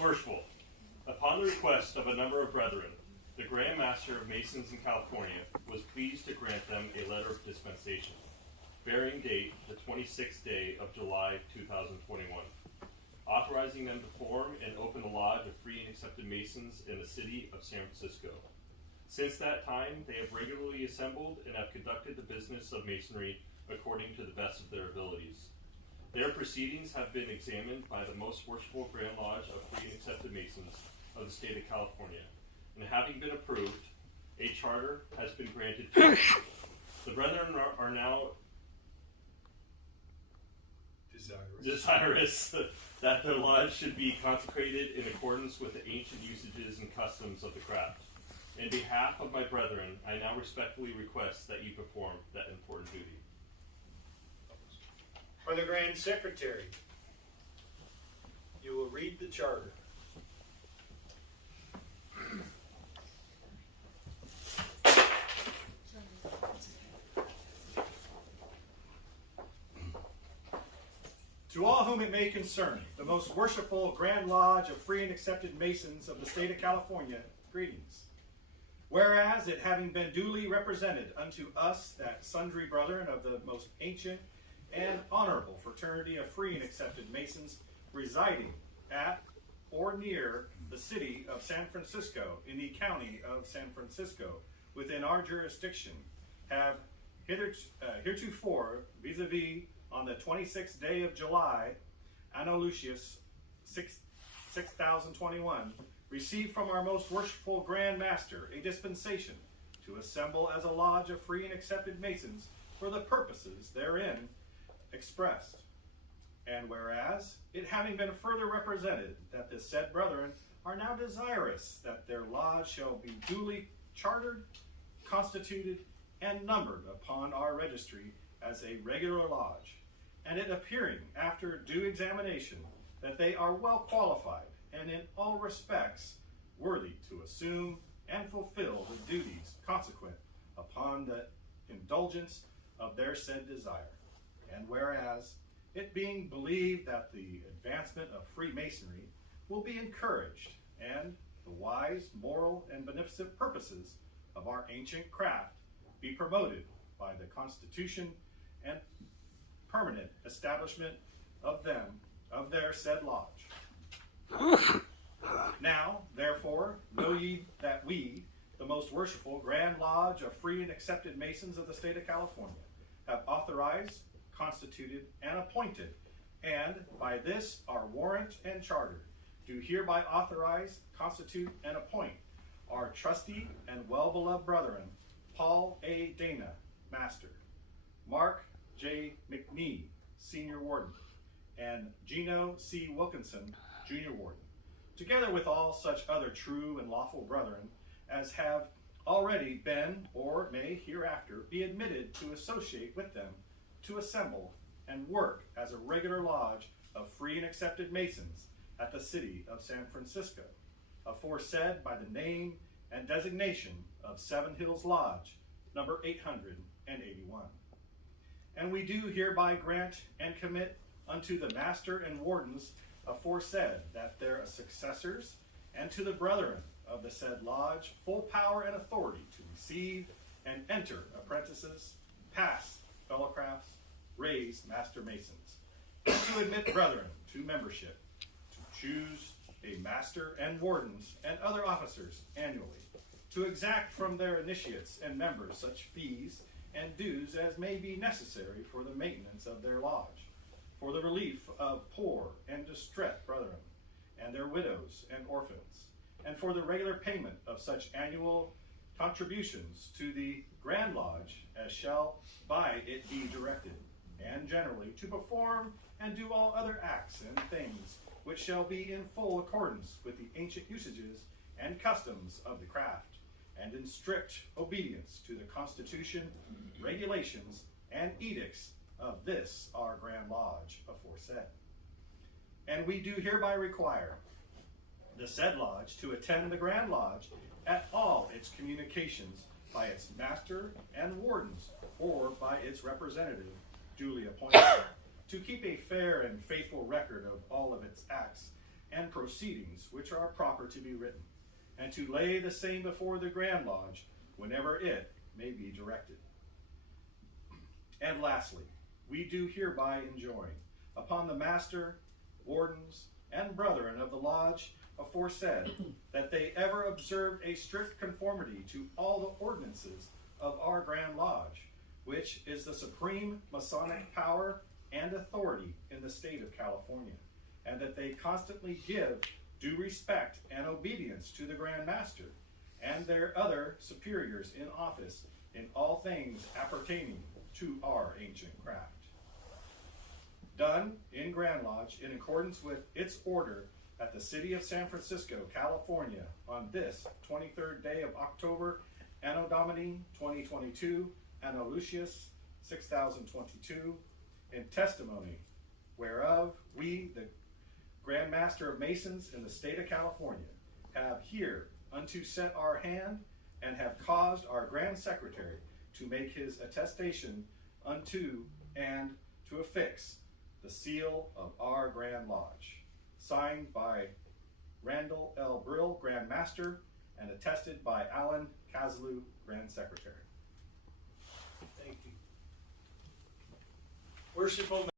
Most worshipful, upon the request of a number of brethren, the Grand Master of Masons in California was pleased to grant them a letter of dispensation, bearing date the 26th day of July 2021, authorizing them to form and open a lodge of free and accepted Masons in the city of San Francisco. Since that time, they have regularly assembled and have conducted the business of Masonry according to the best of their abilities. Their proceedings have been examined by the Most Worshipful Grand Lodge of Free and Accepted Masons of the state of California, and having been approved, a charter has been granted to them. The brethren are now desirous that the lodge should be consecrated in accordance with the ancient usages and customs of the craft. In behalf of my brethren, I now respectfully request that you perform that important duty. For the Grand Secretary, you will read the charter. To all whom it may concern, the Most Worshipful Grand Lodge of Free and Accepted Masons of the state of California, greetings. Whereas it having been duly represented unto us that sundry brethren of the most ancient and honorable fraternity of Free and Accepted Masons residing at or near the city of San Francisco in the county of San Francisco within our jurisdiction have heretofore vis-a-vis on the 26th day of July, Anno Lucius 6021, received from our Most Worshipful Grand Master a dispensation to assemble as a lodge of Free and Accepted Masons for the purposes therein expressed. And whereas, it having been further represented that the said brethren are now desirous that their lodge shall be duly chartered, constituted, and numbered upon our registry as a regular lodge, and it appearing after due examination that they are well qualified and in all respects worthy to assume and fulfill the duties consequent upon the indulgence of their said desire. And whereas, it being believed that the advancement of Freemasonry will be encouraged, and the wise, moral, and beneficent purposes of our ancient craft be promoted by the Constitution and permanent establishment of their said lodge. Now, therefore, know ye that we, the Most Worshipful Grand Lodge of Free and Accepted Masons of the state of California, have authorized, constituted, and appointed, and by this our warrant and charter, do hereby authorize, constitute, and appoint our trusty and well-beloved brethren, Paul A. Dana, Master, Mark J. McNee, Senior Warden, and Gino C. Wilkinson, Junior Warden, together with all such other true and lawful brethren as have already been or may hereafter be admitted to associate with them, to assemble and work as a regular lodge of Free and Accepted Masons at the city of San Francisco, aforesaid by the name and designation of Seven Hills Lodge, number 881. And we do hereby grant and commit unto the Master and Wardens aforesaid that their successors and to the brethren of the said lodge full power and authority to receive and enter apprentices, pass fellowcrafts, raise master masons, and to admit brethren to membership, to choose a master and wardens and other officers annually, to exact from their initiates and members such fees and dues as may be necessary for the maintenance of their lodge, for the relief of poor and distressed brethren, and their widows and orphans, and for the regular payment of such annual contributions to the Grand Lodge as shall by it be directed, and generally to perform and do all other acts and things which shall be in full accordance with the ancient usages and customs of the craft, and in strict obedience to the Constitution, regulations, and edicts of this our Grand Lodge aforesaid. And we do hereby require the said lodge to attend the Grand Lodge at all its communications by its master and wardens or by its representative duly appointed, to keep a fair and faithful record of all of its acts and proceedings which are proper to be written, and to lay the same before the Grand Lodge whenever it may be directed. And lastly, we do hereby enjoin upon the master, wardens, and brethren of the lodge aforesaid, that they ever observe a strict conformity to all the ordinances of our Grand Lodge, which is the supreme Masonic power and authority in the state of California, and that they constantly give due respect and obedience to the Grand Master and their other superiors in office in all things appertaining to our ancient craft. Done in Grand Lodge in accordance with its order at the City of San Francisco, California, on this 23rd day of October, Anno Domini 2022, Anno Lucius 6022, in testimony whereof we, the Grand Master of Masons in the state of California, have here unto set our hand, and have caused our Grand Secretary to make his attestation unto and to affix the seal of our Grand Lodge, signed by Randall L. Brill, Grand Master, and attested by Alan Kazlu, Grand Secretary. Thank you. Worshipful